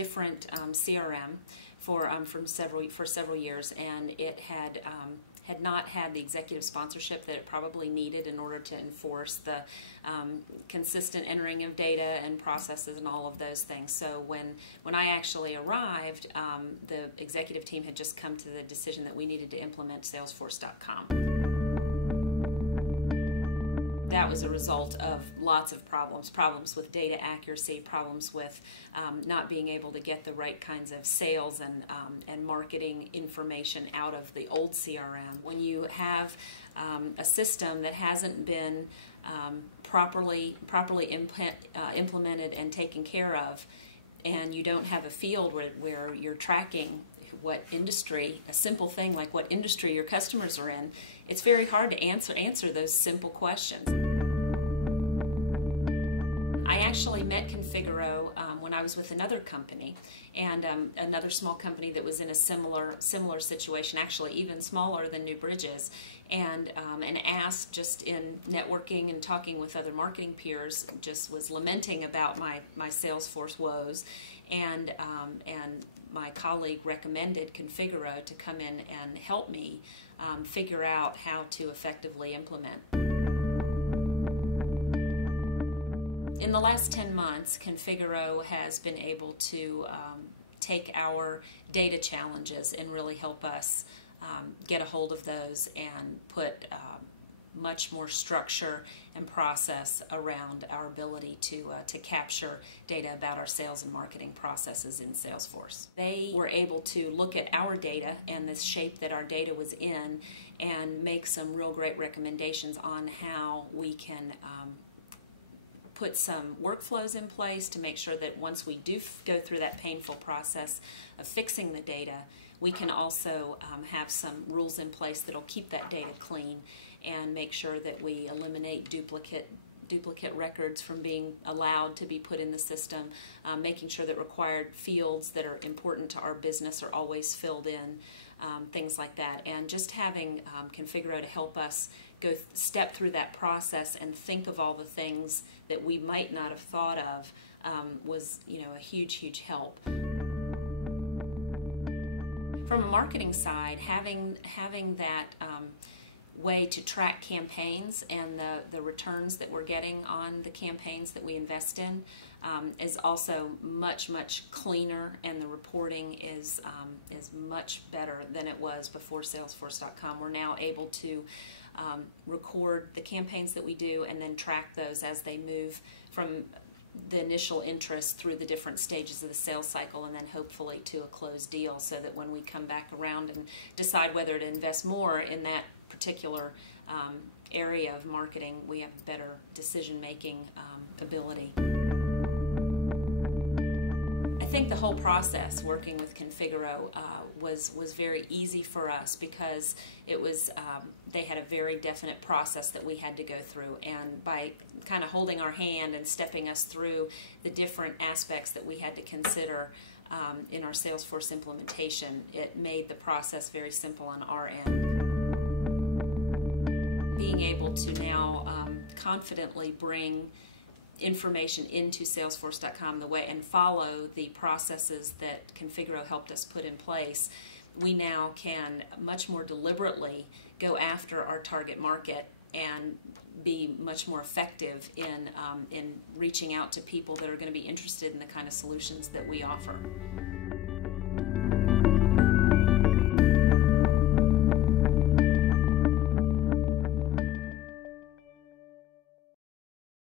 different CRM for several years, and it had not had the executive sponsorship that it probably needed in order to enforce the consistent entering of data and processes and all of those things. So when I actually arrived, the executive team had just come to the decision that we needed to implement Salesforce.com. That was a result of lots of problems with data accuracy, problems with not being able to get the right kinds of sales and marketing information out of the old CRM. When you have a system that hasn't been properly implemented and taken care of, and you don't have a field where you're tracking what industry, a simple thing like what industry your customers are in, it's very hard to answer those simple questions. I actually met Configuro when I was with another company, and another small company that was in a similar situation, actually even smaller than nuBridges, and asked, just in networking and talking with other marketing peers, just was lamenting about my Salesforce woes, and my colleague recommended Configuro to come in and help me figure out how to effectively implement. In the last 10 months, Configuro has been able to take our data challenges and really help us get a hold of those and put much more structure and process around our ability to capture data about our sales and marketing processes in Salesforce. They were able to look at our data and the shape that our data was in and make some real great recommendations on how we can put some workflows in place to make sure that once we do go through that painful process of fixing the data, we can also have some rules in place that'll keep that data clean and make sure that we eliminate duplicate records from being allowed to be put in the system, making sure that required fields that are important to our business are always filled in, things like that. And just having Configuro to help us go step through that process and think of all the things that we might not have thought of was, a huge help. From a marketing side, having that way to track campaigns and the returns that we're getting on the campaigns that we invest in is also much cleaner, and the reporting is much better than it was before Salesforce.com. We're now able to record the campaigns that we do and then track those as they move from the initial interest through the different stages of the sales cycle and then hopefully to a closed deal, so that when we come back around and decide whether to invest more in that particular area of marketing, we have better decision-making ability. I think the whole process working with Configuro was very easy for us, because it was they had a very definite process that we had to go through, and by kind of holding our hand and stepping us through the different aspects that we had to consider in our Salesforce implementation, it made the process very simple on our end. Being able to now confidently bring information into Salesforce.com the way and follow the processes that Configuro helped us put in place, we now can much more deliberately go after our target market and be much more effective in reaching out to people that are going to be interested in the kind of solutions that we offer.